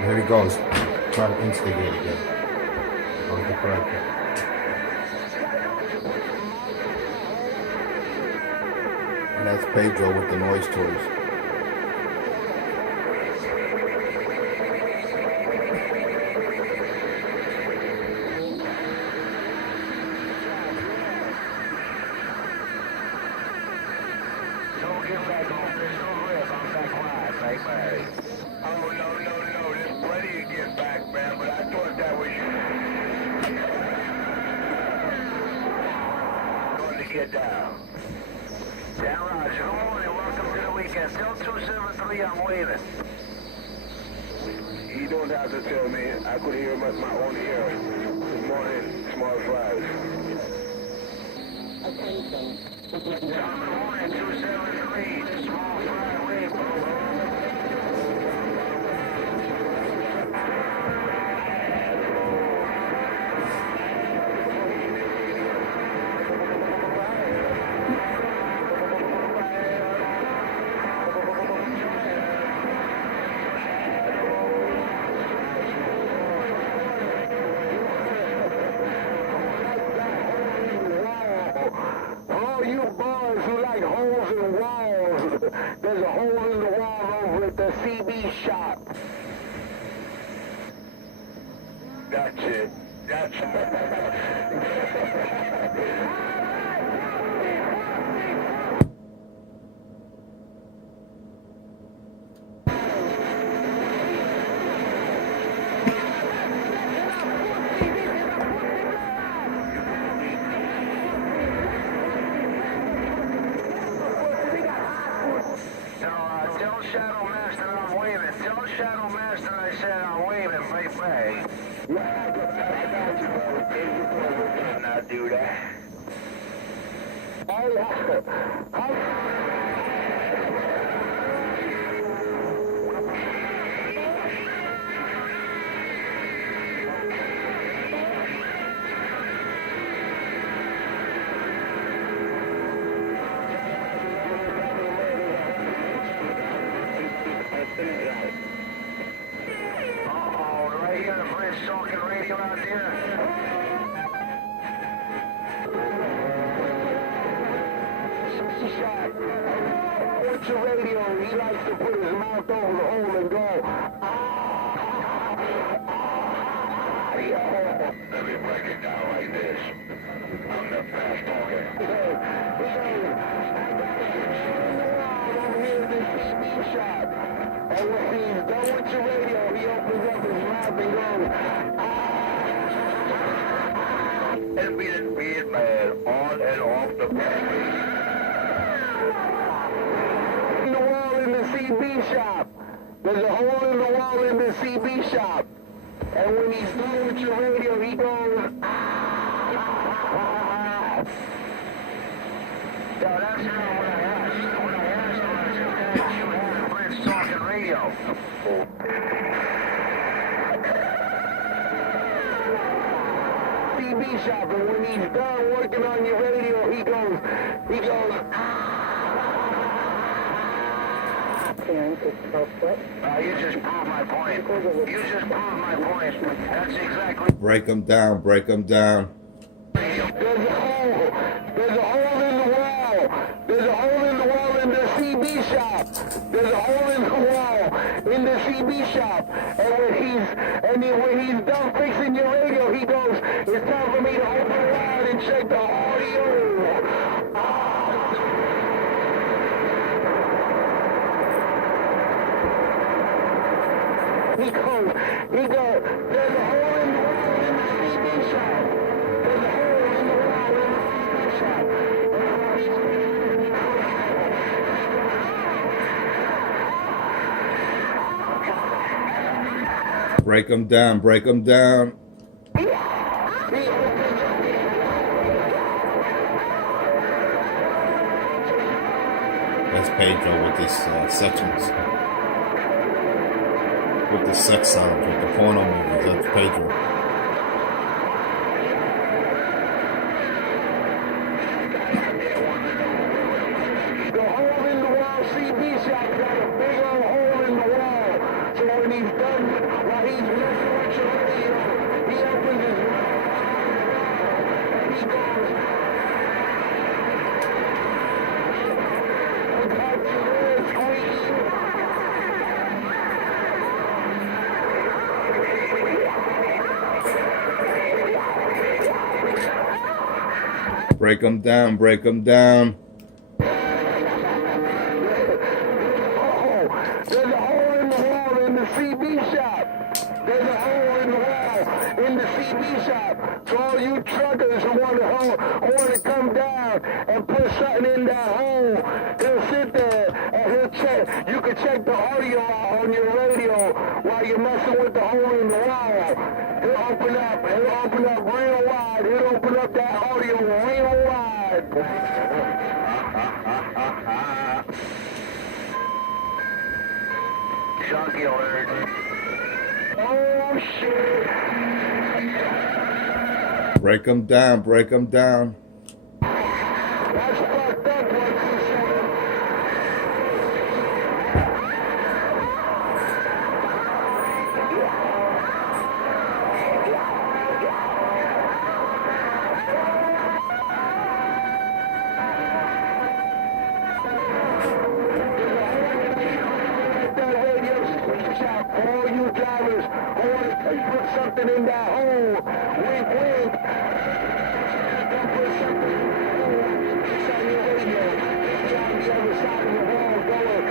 Here he goes. Trying to instigate again. Goes the correct. And that's Pedro with the noise toys. Get down. Dan Roger, good morning. Welcome to the weekend. Still 273, I'm waving. You don't have to tell me. I could hear him at my own ear. Good morning, small fries. Good morning, 273, small fry wave. There's a hole in the wall over at the CB shop. That's it. That's it. Tell Shadow Master I'm waving. Tell Shadow Master I said I'm waving. Bye bye. Yeah, I got you, bro. Not do that. Oh, yeah. Uh-oh, do I hear the French talking radio out there? Shot. What's your radio? He likes to put his mouth over the hole and go, Let me break it down like this. I'm the fast talker. Shot. And when he's done with your radio, he opens up his mouth and goes, And be it man, on and off the battery. in the wall in the CB shop. There's a hole in the wall in the CB shop. And when he's done with your radio, he goes, No, that's not what I asked. What I asked was if you had a French talking radio. CB shop, and when he's done working on your radio, he goes, You just proved my point. You just proved my point. That's exactly. Break them down, break them down. There's a hole. There's a hole in the wall. There's a hole in the wall in the CB shop. There's a hole in the wall in the CB shop. And when he's done fixing your radio, he goes, it's time for me to open it out and check the audio. He goes, there's a hole in the wall in the CB shop. There's a hole in the wall in the CB shop. Break them down, break them down. That's Pedro with this sections. With the sex sounds, with the porno movies. That's Pedro. The hole in the wall CB shop got a big Break them down, break them down. Oh, there's a hole in the wall in the CB shop. There's a hole in the wall in the CB shop. So all you truckers who want to come down and put something in that hole, he'll sit there and he'll check. You can check the audio out on your radio while you're messing with the hole in the wall. He'll open up real wide. He'll open up that audio real wide. Junkie alert. Oh shit. Break them down, break them down. That's fucked up, what you saying. All you drivers who want to put something in that hole, wink, wink. Don't put something in that hole. It's on your radio. It's on the other side of the wall going.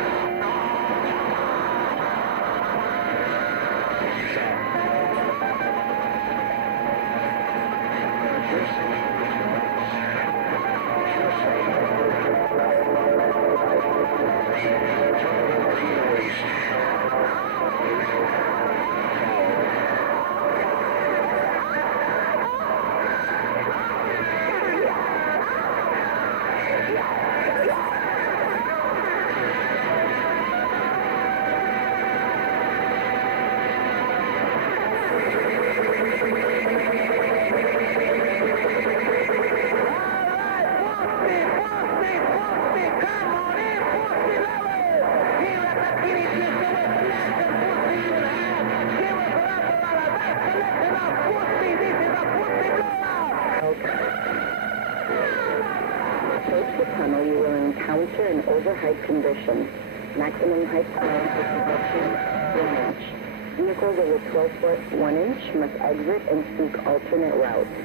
Approach the tunnel, you will encounter an overheight condition. Maximum height tolerance for conduction, 1 inch. Vehicles over 12 foot, 1 inch must exit and seek alternate routes.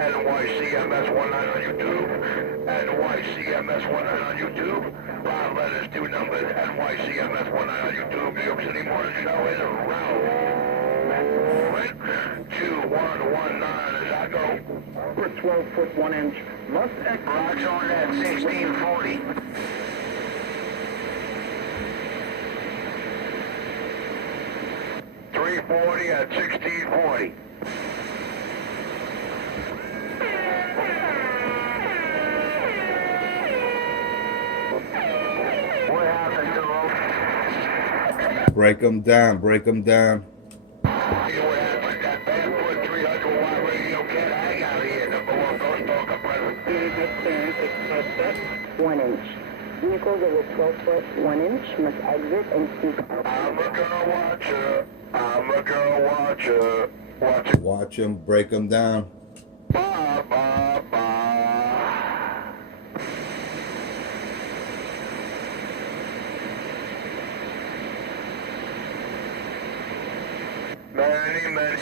NYCMS 19 on YouTube. NYCMS 19 on YouTube. 5 letters, 2 numbers. NYCMS 19 on YouTube. New York City Morning Show is around. 2119 as I go. For 12 foot, 1 inch. Must exit. Rocks on that 1640. .340 at 1640. What happened to him? Break them down, break them down. See what happened? That barefoot 300 watt radio can't hang out here. Number one, don't talk a present. Height clearance, 1 inch. Vehicles over 12 foot, 1 inch must exit and seek. I'm a girl watcher. I'm a girl watcher. Watch it. Watch them, break them down. Ba, ba, ba. Many.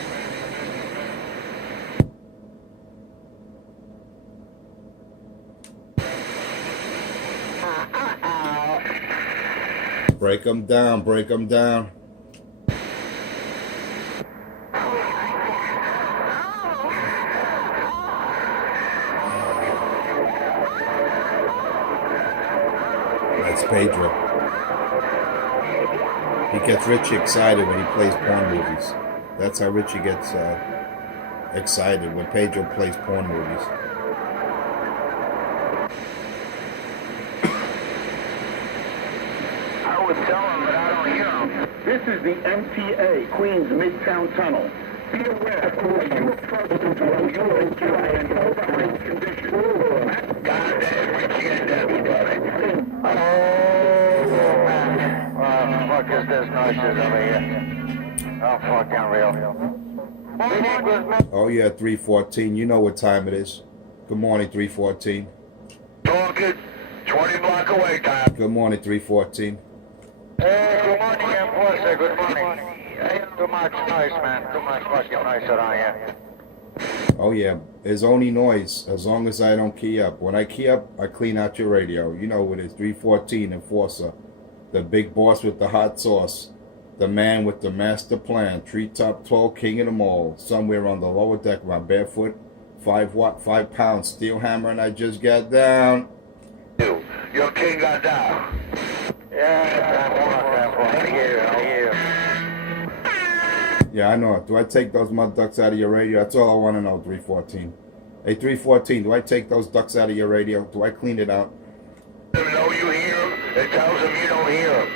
Break them down, break them down. That's Pedro. He gets Richie excited when he plays porn movies. That's how Richie gets excited when Pedro plays porn movies. I was telling him, but I don't hear him. This is the MTA Queens Midtown Tunnel. Be aware, when you approach the tunnel, you will encounter an overheight condition. God damn, we can't have it. Oh. noises over here. Oh, fucking real. Oh yeah, 314. You know what time it is. Good morning, 314. Talking 20 block away, Tom. Good morning, 314. Hey, good morning, Enforcer. Good morning. Ain't too much noise, man. Too much fucking noise around here. Oh yeah, there's only noise as long as I don't key up. When I key up, I clean out your radio. You know what it is, 314 Enforcer. The big boss with the hot sauce. The man with the master plan. Treetop 12, king of them all. Somewhere on the lower deck, my barefoot. 5 watt, 5 pound steel hammer, and I just got down. Your king got down. Yeah, I hear you. Yeah, I know. Do I take those mud ducks out of your radio? That's all I want to know, 314. Hey, 314, do I take those ducks out of your radio? Do I clean it out? You know you hear him. It tells him you don't hear him.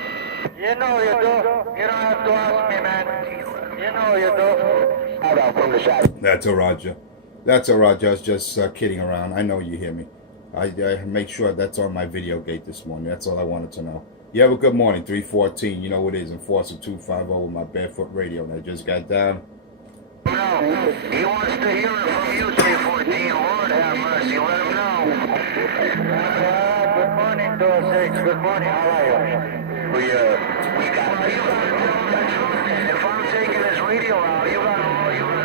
You know you do. You don't have to ask me, man. You know you do. Shout out from the side. That's a Roger. That's a Roger. I was just kidding around. I know you hear me. I make sure that's on my video gate this morning. That's all I wanted to know. You have a good morning, 314. You know what it is, Enforcer 250 with my barefoot radio, and I just got down. No, he wants to hear it from you, 314. Lord have mercy, let him know. Good morning, 206. Good morning. How are you? We got you. If I'm taking this radio out, you gotta know what you hear.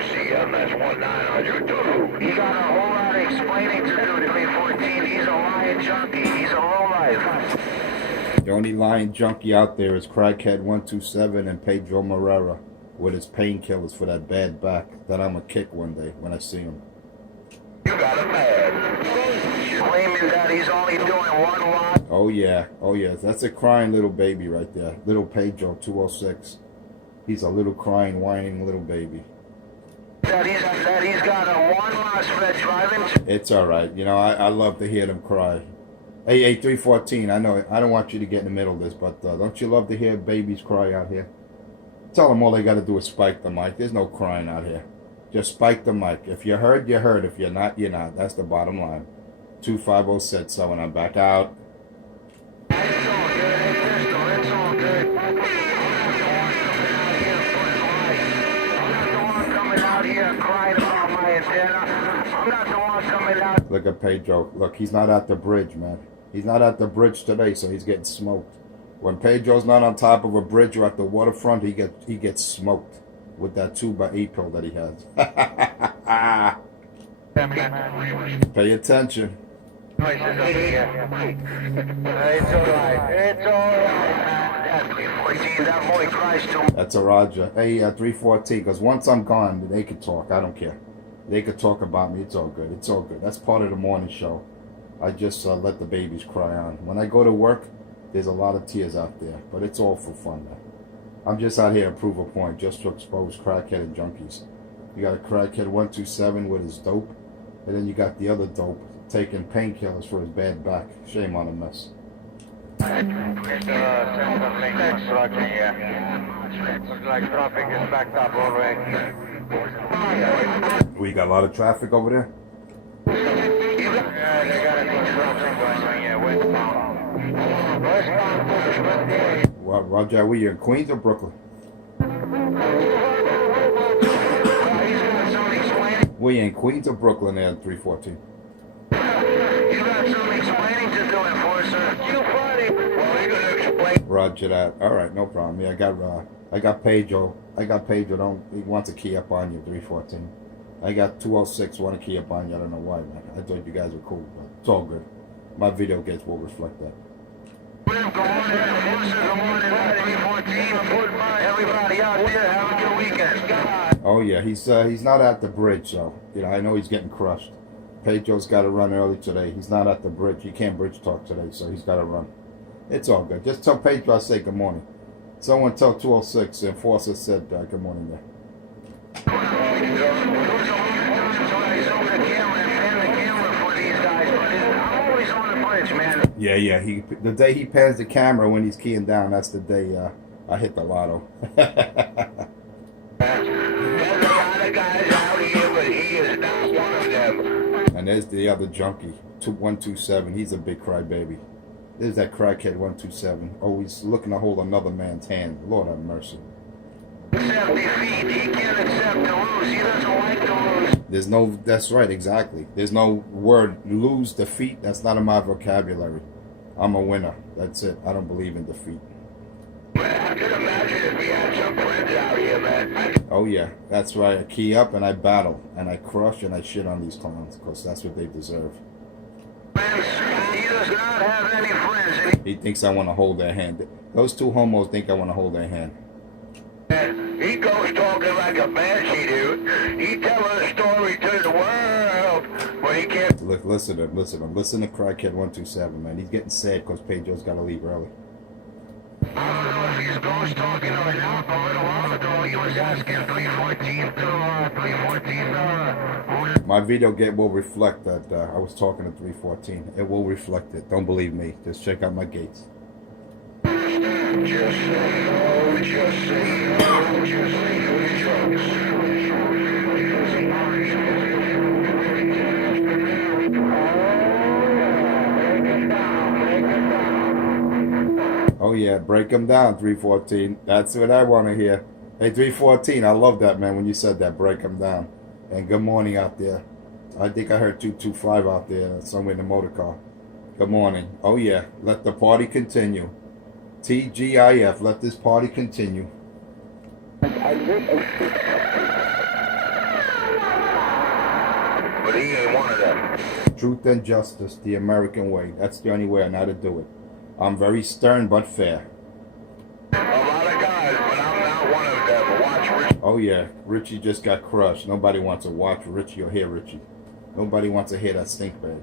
CMS 19 on YouTube. He got a whole lot of explaining to do, 314. He's a lying junkie. He's a lowlife. The only lying junkie out there is Crackhead 127 and Pedro Morera with his painkillers for that bad back that I'm going to kick one day when I see him. You got him mad. Claiming that he's only doing one lot. Oh yeah, that's a crying little baby right there. Little Pedro 206. He's a little crying, whining little baby. That he's got a one MOSFET driving. It's all right. You know, I love to hear them cry. Hey, 314, I know I don't want you to get in the middle of this, but don't you love to hear babies cry out here? Tell them all they got to do is spike the mic. There's no crying out here. Just spike the mic. If you heard, you heard. If you're not, you're not. That's the bottom line. 250 said so, and I'm back out. It's all good. It's all good. Crying about my antenna. I'm not the one coming out. Look at Pedro. Look, he's not at the bridge, man. He's not at the bridge today, so he's getting smoked. When Pedro's not on top of a bridge or at the waterfront, he gets smoked with that 2x8 pill that he has. Pay attention. It's all right. It's all right. That boy cries too. That's a Roger. Hey, 314, because once I'm gone, they can talk. I don't care. They could talk about me. It's all good. It's all good. That's part of the morning show. I just let the babies cry on. When I go to work, there's a lot of tears out there, but it's all for fun, man. I'm just out here to prove a point, just to expose crackhead and junkies. You got a crackhead 127 with his dope, and then you got the other dope taking painkillers for his bad back. Shame on him, mess. Looks like traffic is backed up already. We got a lot of traffic over there? Yeah, they got a big traffic going on here, westbound. Westbound. Well, Roger, we in Queens or Brooklyn? We in Queens or Brooklyn there at 314? You got some explaining to do, Enforcer. You funny. Well, you're gonna explain. Roger that. All right, no problem. Yeah, I got Pedro. He wants to key up on you, 314. I got 206 want to key up on you. I don't know why, man. I thought you guys were cool, but it's all good. My video gets will reflect that. Good morning, Enforcer. Good morning, 314. Everybody out there, have a good weekend. Oh yeah, he's not at the bridge, so I know he's getting crushed. Pedro's got to run early today. He's not at the bridge. He can't bridge talk today, so he's got to run. It's all good. Just tell Pedro I say good morning. Someone tell 206 Enforcer said good morning there. Yeah. The day he pans the camera when he's keying down, that's the day I hit the lotto. of guys out here, but he is not one of them. And there's the other junkie, 127. He's a big crybaby. There's that crackhead 127, always looking to hold another man's hand. Lord have mercy. Accept defeat. He can't accept to lose. He doesn't like to lose. There's no, that's right, exactly. There's no word lose, defeat. That's not in my vocabulary. I'm a winner. That's it. I don't believe in defeat. Man, I could imagine if we had some friends out here, man. Oh yeah, that's right. I key up and I battle and I crush and I shit on these clowns because that's what they deserve. Man, he does not have any friends. He thinks I want to hold their hand. Those two homos think I want to hold their hand. He goes talking like a banshee, dude. He telling a story to the world, but he can't. Look, listen to him. Listen to Crackhead 127, man. He's getting sad because Pedro's got to leave early. I don't know if he's ghost talking or not, but a little while ago he was asking 314 to 314. My video will reflect that I was talking to 314. It will reflect it. Don't believe me. Just check out my gates. Just say no, just say no, just say Oh yeah, break them down, 314. That's what I want to hear. Hey, 314, I love that, man, when you said that, break them down. And good morning out there. I think I heard 225 out there, somewhere in the motor car. Good morning. Oh yeah, let the party continue. TGIF, let this party continue. But he ain't one of them. Truth and justice, the American way. That's the only way I know how to do it. I'm very stern but fair. A lot of guys, but I'm not one of them. Watch Rich. Oh yeah, Richie just got crushed. Nobody wants to watch Richie or hear Richie. Nobody wants to hear that stink bag.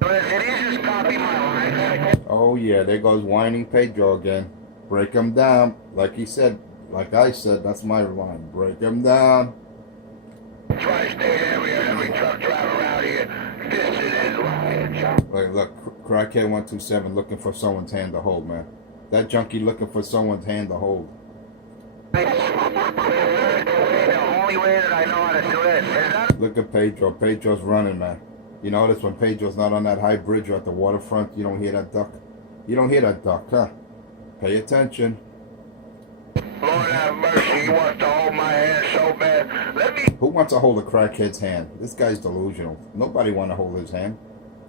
Did he just copy my line? Oh yeah, there goes whining Pedro again. Break him down. Like he said, like I said, that's my line. Break him down. Tri-state area, every truck driver around here. This is lying. Wait, look, Crackhead 127 looking for someone's hand to hold, man. That junkie looking for someone's hand to hold. The only way that I know how to do it is that. Look at Pedro. Pedro's running, man. You notice when Pedro's not on that high bridge or at the waterfront, you don't hear that duck? You don't hear that duck, huh? Pay attention. Lord have mercy, he wants to hold my hand so bad. Let me. Who wants to hold a crackhead's hand? This guy's delusional. Nobody want to hold his hand.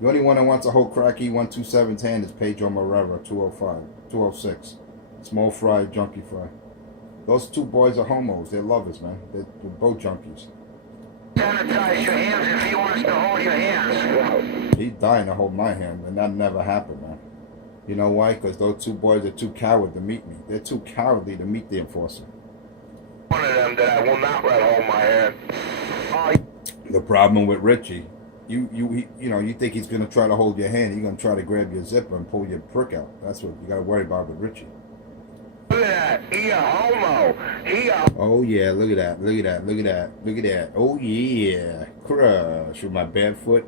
The only one that wants to hold Cracky 127's hand is Pedro Marrera, 206. Small fry, junkie fry. Those two boys are homos. They're lovers, man. They're both junkies. Sanitize your hands if he wants to hold your hands. He's dying to hold my hand, and that never happened, man. You know why? Because those two boys are too coward to meet me. They're too cowardly to meet the enforcer. One of them that I will not let hold my hand. Oh, The problem with Richie, you think he's gonna try to hold your hand. He's gonna try to grab your zipper and pull your prick out. That's what you gotta worry about with Richie. look at that. He a homo. He a. Oh yeah, look at that, look at that, look at that, look at that. Oh yeah, crush with my barefoot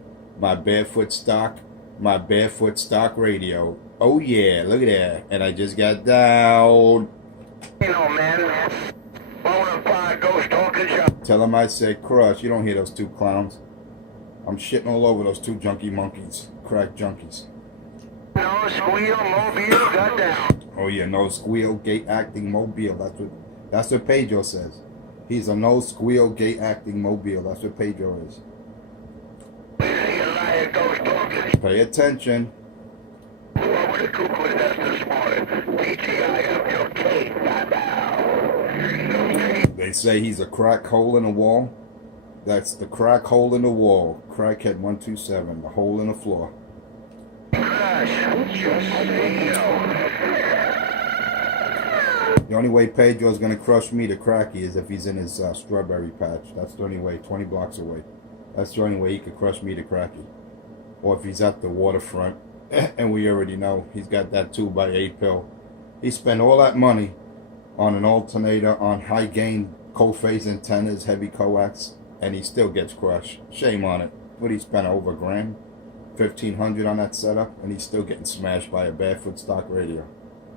stock radio. Oh yeah, look at that. And I just got down. You know, man. Bonafide ghost talking shop. Tell him I said crush. You don't hear those two clowns. I'm shitting all over those two junkie monkeys, crack junkies. No squeal, mobile, got down. Oh yeah, no squeal, gate acting mobile. That's what Pedro says. He's a no squeal, gate acting mobile. That's what Pedro is. He a liar ghost talking. Pay attention. What was the cuckoo's nest this morning? TGIF, your cake, got down. They say he's a crack hole in the wall. That's the crack hole in the wall. Crackhead 127, the hole in the floor. Crash, just say no. The only way Pedro's gonna crush me to Cracky is if he's in his strawberry patch. That's the only way, 20 blocks away. That's the only way he could crush me to Cracky. Or if he's at the waterfront, and we already know he's got that 2x8 pill. He spent all that money on an alternator, on high gain cold-phase antennas, heavy coax, and he still gets crushed. Shame on it. What he spent over $1,000, $1,500 on that setup, and he's still getting smashed by a barefoot stock radio.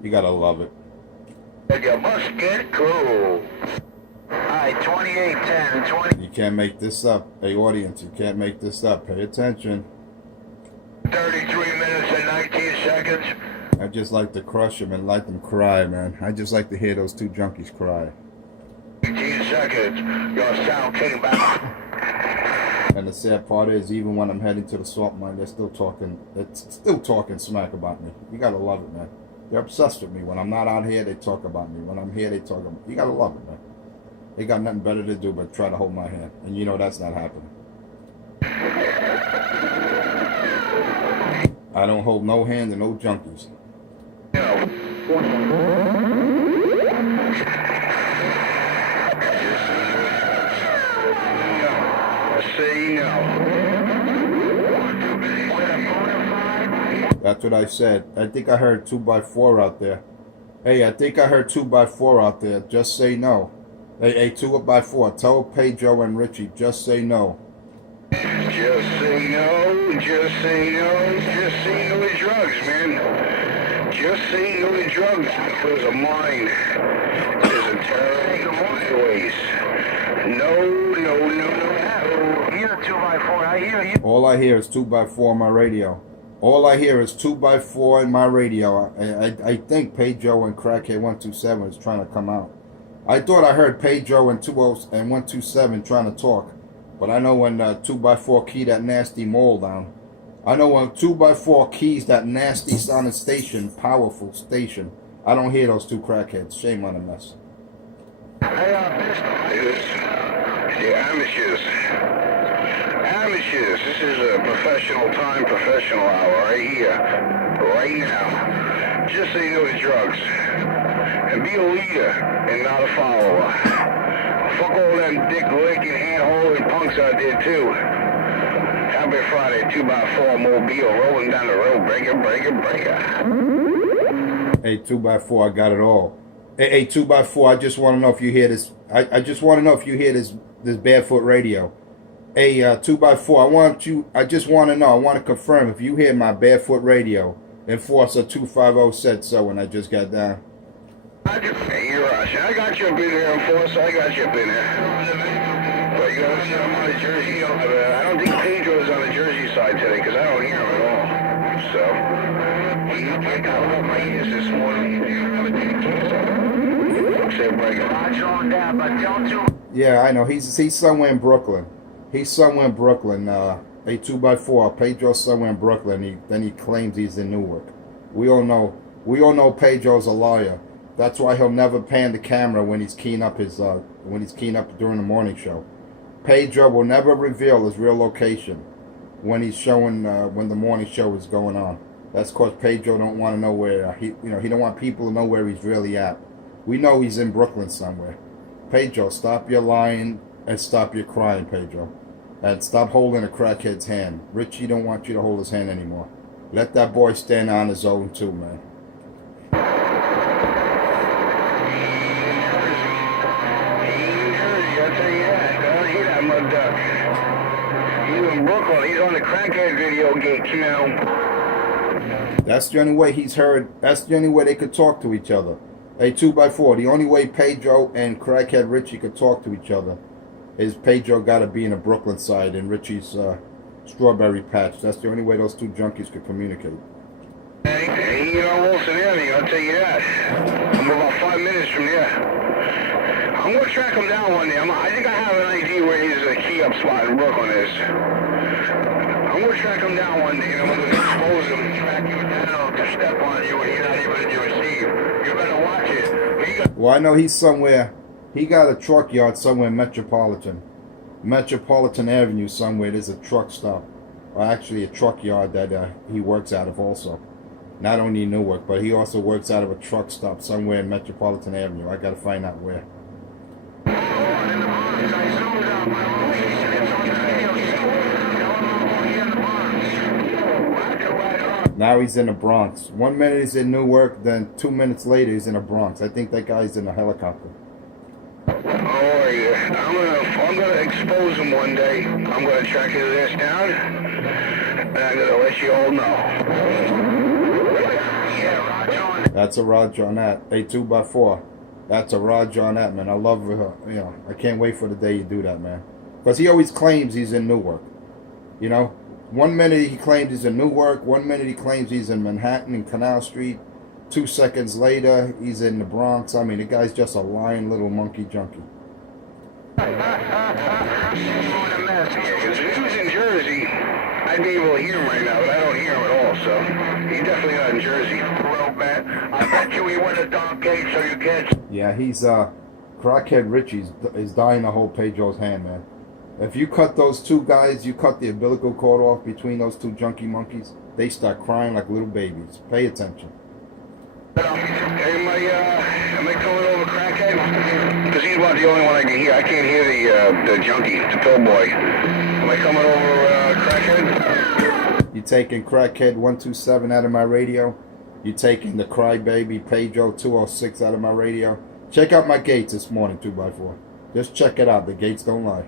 You gotta love it. And you must get cool. right, 2810, 20. You can't make this up. Hey, audience, you can't make this up. Pay attention. 33 minutes and 19 seconds. I just like to crush them and let them cry, man. I just like to hear those two junkies cry. 18 seconds. Your sound came back. And the sad part is, even when I'm heading to the salt mine, they're still talking smack about me. You gotta love it, man. They're obsessed with me. When I'm not out here, they talk about me. When I'm here, they talk about me. You gotta love it, man. They got nothing better to do but try to hold my hand. And you know that's not happening. I don't hold no hand to no junkies. That's what I said. I think I heard 2x4 out there. Hey, I think I heard 2x4 out there. Just say no. Hey, 2x4. Tell Pedro and Richie, just say no. Just say no. Just say no. Just say no to drugs, man. Just say no to drugs because of mine is a terrible ways. No. Here, 2x4. I hear you. All I hear is 2x4 on my radio. All I hear is 2x4 in my radio. I think Pedro and Crackhead 127 is trying to come out. I thought I heard Pedro and 20 and 127 trying to talk. But I know when 2x4 key that nasty mole down. I know when 2x4 keys that nasty sounding station, powerful station. I don't hear those two crackheads. Shame on the mess. Hey, the amateurs. Amateurs, this is a professional time, professional hour right here, right now. Just say no to drugs. And be a leader and not a follower. Fuck all them dick licking, hand holding punks out there too. Happy Friday, 2x4 Mobile rolling down the road, breaker. Hey, 2x4, I got it all. Hey, 2x4, I just want to know if you hear this. I just want to know if you hear this Barefoot Radio. Hey, 2x4, I just want to know, I want to confirm if you hear my Barefoot Radio. Enforcer 250 said so when I just got down. I got you up in there, Enforcer. I got you up in there. But you gotta see I'm on the Jersey. I don't think Pedro's on the Jersey side today because I don't hear him at all. So, I got all my ears this morning. Yeah, I know. He's somewhere in Brooklyn. He's somewhere in Brooklyn. A 2x4. Pedro's somewhere in Brooklyn. Then he claims he's in Newark. We all know Pedro's a liar. That's why he'll never pan the camera when he's keying up during the morning show. Pedro will never reveal his real location when he's showing when the morning show is going on. That's because Pedro don't want to know where he don't want people to know where he's really at. We know he's in Brooklyn somewhere. Pedro, stop your lying and stop your crying, Pedro. And stop holding a crackhead's hand. Richie don't want you to hold his hand anymore. Let that boy stand on his own too, man. He's in Brooklyn. He's on the crackhead video gate channel. That's the only way he's heard. That's the only way they could talk to each other. Hey, 2x4. The only way Pedro and crackhead Richie could talk to each other is Pedro got to be in the Brooklyn side and Richie's strawberry patch. That's the only way those two junkies could communicate. Hey, you know Wilson Avenue, I'll tell you that. I'm about 5 minutes from there. I'm going to track him down one day. I think I have an idea where his key up spot in Brooklyn is. I'm going to track him down one day and I'm going to expose him and track you down to step on you and he's not even in your receive. You better watch it. Well, I know he's somewhere. He got a truck yard somewhere in Metropolitan Avenue somewhere. There's a truck stop. Or actually a truck yard that he works out of also. Not only in Newark, but he also works out of a truck stop somewhere in Metropolitan Avenue. I got to find out where. Now he's in the Bronx. 1 minute he's in Newark, then 2 minutes later he's in the Bronx. I think that guy's in a helicopter. Oh yeah, I'm gonna expose him one day. I'm gonna track his ass down, and I'm gonna let you all know. Yeah, Roger on. That's a Roger on that. Hey, 2x4. That's a Roger on that, man. I love, I can't wait for the day you do that, man. Because he always claims he's in Newark. You know, 1 minute he claims he's in Newark, 1 minute he claims he's in Manhattan and Canal Street. 2 seconds later, he's in the Bronx. I mean, the guy's just a lying little monkey junkie. If he was in Jersey, I'd be able to hear him right now, but I don't hear him at all, so he's definitely not in Jersey. Well, man, I bet you he went to Don Gate so you can't. Yeah, he's, Crackhead Richie is dying to hold Pedro's hand, man. If you cut those two guys, you cut the umbilical cord off between those two junkie monkeys, they start crying like little babies. Pay attention. Am I coming over Crackhead? Because he's about the only one I can hear. I can't hear the junkie, the pill boy. Am I coming over Crackhead? You taking Crackhead 127 out of my radio. You taking the Crybaby Pedro 206 out of my radio. Check out my gates this morning, 2x4. Just check it out. The gates don't lie.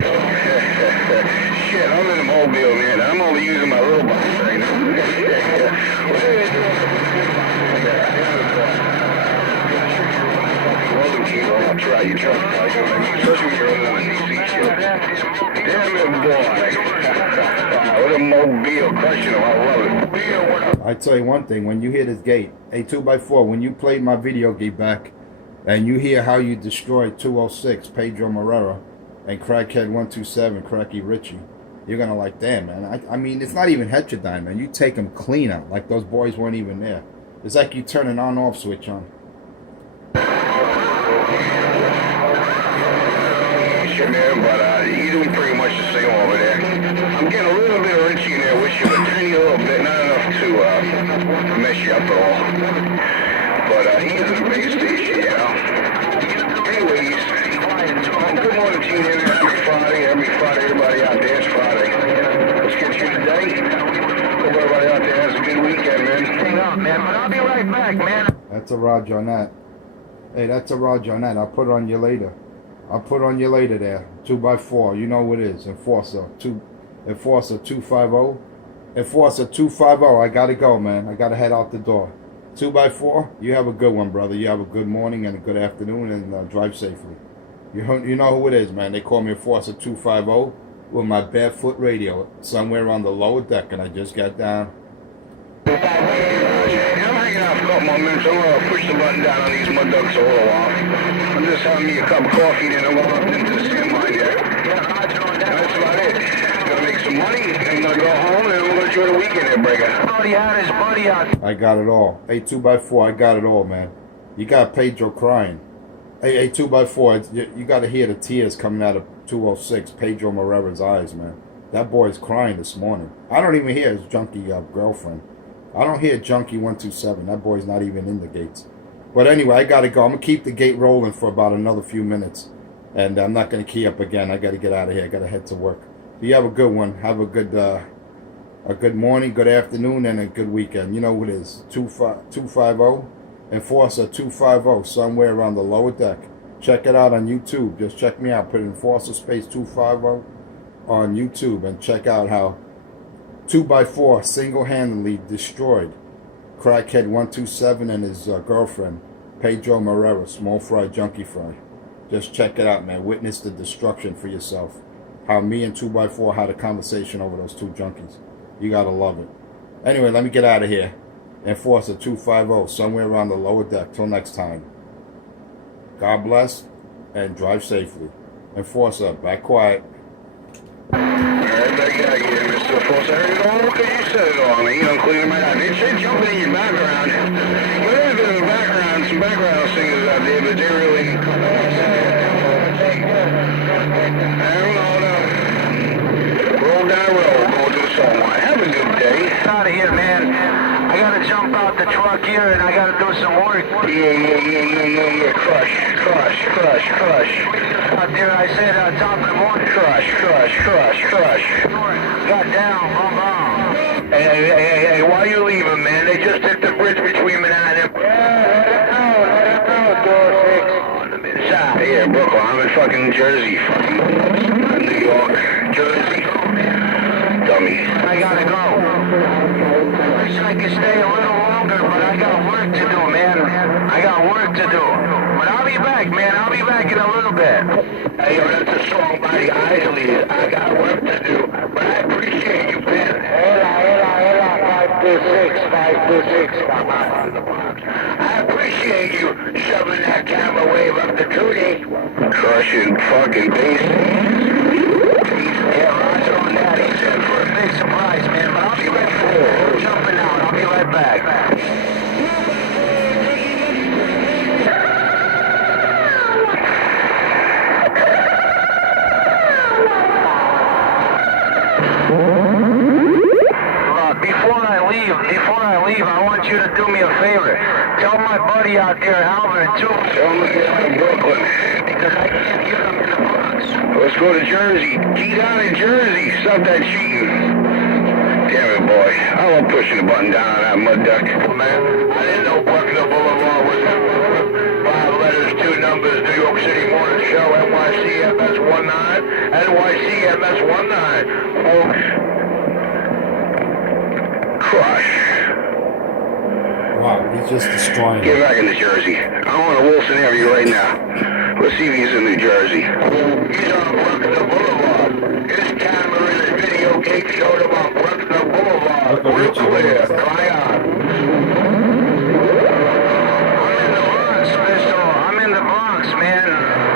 Shit, I'm in the mobile, man. I'm only using my little box right now. Welcome, Kilo. I'll try your truck. Especially when you're on the DC shit. Damn it, boy. What a mobile crushing him. I love it. I tell you one thing. When you hear this gate, hey, 2x4, when you played my video gate back, and you hear how you destroyed 206, Pedro Morera, and Crackhead 127, Cracky Richie, you're gonna like, damn, man. I mean, it's not even heterodyne, man. You take them clean out, like those boys weren't even there. It's like you turn an on-off switch on. Shit, man, but you're doing pretty much the same over there. I'm getting a little bit of Richie in there with you, but tiny little bit, not enough to mess you up at all. But he is the biggest station, you know. Anyways, good morning to you, every Friday, everybody out there, it's Friday. Let's get you today. Hope everybody out there has a good weekend, man. Hang on, man, but I'll be right back, man. That's a Roger on that. Hey, that's a Roger on that. I'll put it on you later. I'll put it on you later there. 2x4, you know what it is. Enforcer 250. Enforcer 250. I gotta go, man. I gotta head out the door. 2x4, you have a good one, brother. You have a good morning and a good afternoon, and drive safely. You know who it is, man. They call me Enforcer 250 with my barefoot radio somewhere on the lower deck, and I just got down. I'm hanging out for a couple more minutes. I'm going to push the button down on these mud ducks a little while. I'm just having me a cup of coffee, then I'm going up into the sand mine there. That's about it. Going to make some money, and I'm going to go home, and we're going to enjoy the weekend there, Breaker. Buddy had his buddy out. I got it all. Hey, 2x4, I got it all, man. You got Pedro crying. Hey, 2x4, you got to hear the tears coming out of 206, Pedro Morera's eyes, man. That boy's crying this morning. I don't even hear his junkie girlfriend. I don't hear Junkie 127. That boy's not even in the gates. But anyway, I got to go. I'm going to keep the gate rolling for about another few minutes. And I'm not going to key up again. I got to get out of here. I got to head to work. So you have a good one. Have a good morning, good afternoon, and a good weekend. You know what it is. 250. Enforcer 250, somewhere around the lower deck. Check it out on YouTube. Just check me out. Put Enforcer space 250 on YouTube and check out how 2x4 single-handedly destroyed Crackhead 127 and his girlfriend, Pedro Morera, small fry, junkie fry. Just check it out, man. Witness the destruction for yourself. How me and 2x4 had a conversation over those two junkies. You gotta love it. Anyway, let me get out of here. Enforcer 250, somewhere around the lower deck. Till next time. God bless and drive safely. Enforcer, back quiet. Everybody got here, Mr. Enforcer. I heard it all because you said it all. I mean, you don't clean them out. It said jumping in your background. Well, there's a bit of a background, some background singers out there, but they really... I don't know. Roll down the road, go to the song. Have a good day. Out of here, man. I gotta jump out the truck here and I gotta do some work. Yeah. Crush. Out there, I said, top of the morning. Crush. Got down, boom. Hey, why are you leaving, man? They just hit the bridge between Manhattan and... Yeah, Brooklyn. I'm in fucking Jersey. New York. Jersey. Dummy. I gotta go. Wish I could stay a little longer, but I got work to do, man. I got got work to do. But I'll be back, man. I'll be back in a little bit. Hey, yo, that's a song by the Isleys. I got work to do. But I appreciate you, man. Hela, 526, I appreciate you shoving that camera wave up the tootie. Crushing fucking bass. Yeah, Roger on that. He's in for a big surprise, man. But I'll be right back. I'm jumping out. I'll be right back. Before I leave, I want you to do me a favor. Tell my buddy out there, Albert, too. Tell him to get up to Brooklyn. Because I can't get him in the Bronx. Let's go to Jersey. Get down in Jersey. Stop that cheating. Damn it, boy. I love pushing the button down on that mud duck. Man, I didn't know Buckner Boulevard was 5 letters, 2 numbers, New York City Morning Show, NYCMS19, NYCMS19. Folks. Crush. Wow, he's just destroying Get it. back into Jersey. I'm on the Wilson area right now. Let's see if he's in New Jersey. He's on Bruckner Boulevard. His camera and his video cake showed him on Bruckner Boulevard. Look at Real Richie. clear. Try on. I'm in the Bronx, Pistol. I'm in the Bronx, man.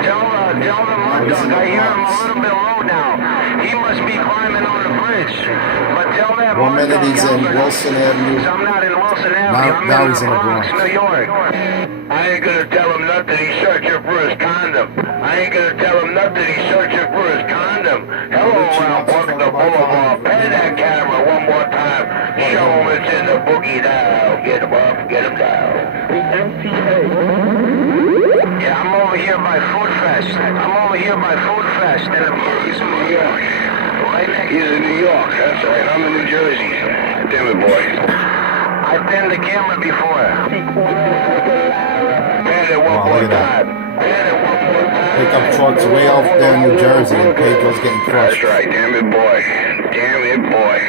Tell the mud dog. I hear him a little bit low now. He must be climbing on the bridge. But tell that 1 minute he's in Albert, Wilson Avenue. I'm not in Wilson Avenue. Now I'm he's in the Bronx. New York. I ain't gonna tell him nothing. He's searching for his condom. I ain't gonna tell him nothing. He's searching for his condom. Hello, around Buckner Boulevard. Pan that camera one more time. Show him it's in the boogie now. Get him up. Get him down. The MTA. Yeah, I'm over here by Food Fest. And he's in New York. He's in New York. That's right. I'm in New Jersey. Damn it, boy. I've been the camera before. Pan it one Wow, more look at time. Pan it one more time. Pickup trucks way off there in New Jersey, and Pedro's getting crushed. That's right. Damn it, boy. Damn it, boy.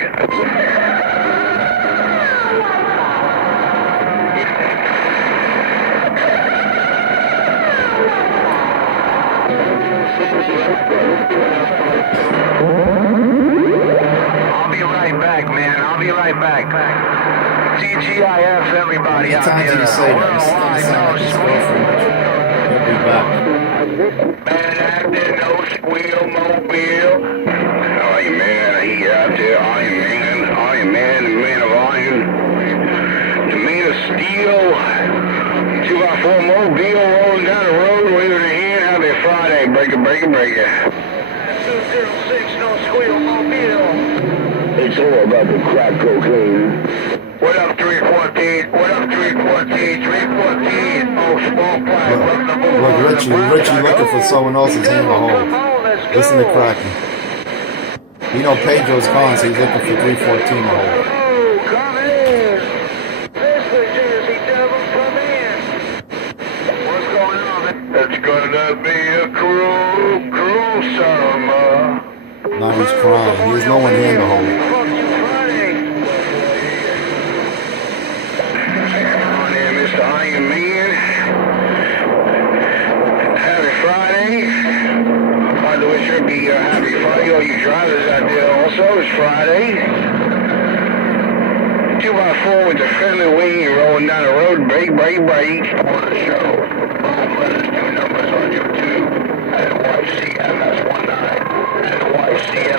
I'll be right back, man. I'll be right back. TGIF, everybody out Anytime there. you say that, it's gonna sound like his girlfriend. He'll be back. Bad acting, no squeal, mobile. Iron Man, he out there. Iron Man, the man of iron. The man of steel. 2x4 mobile rolling down the road, waving a hand. Happy Friday. Breaker. 206, no squeal, mobile. It's all about the crack cocaine. What up, 314? What up, 314? 314. Oh, small fly. Look, Richie looking for someone else's hand to hold. Listen to cracking. You know Pedro's gone, so he's looking for 314 to hold. Oh, come in. Mr. Jersey Devil, come in. What's going on, man? It's gonna be a cruel summer. Now he's crying. He has no one hand to hold. Fuck you, Friday. On there, Mr. Iron Man. Happy Friday. By the way, sure be happy Friday. All you drivers out there also, it's Friday. 2x4 with the friendly wing rolling down the road. Break. On the show. Let us do numbers on YouTube. NYCMS19. NYCMS19.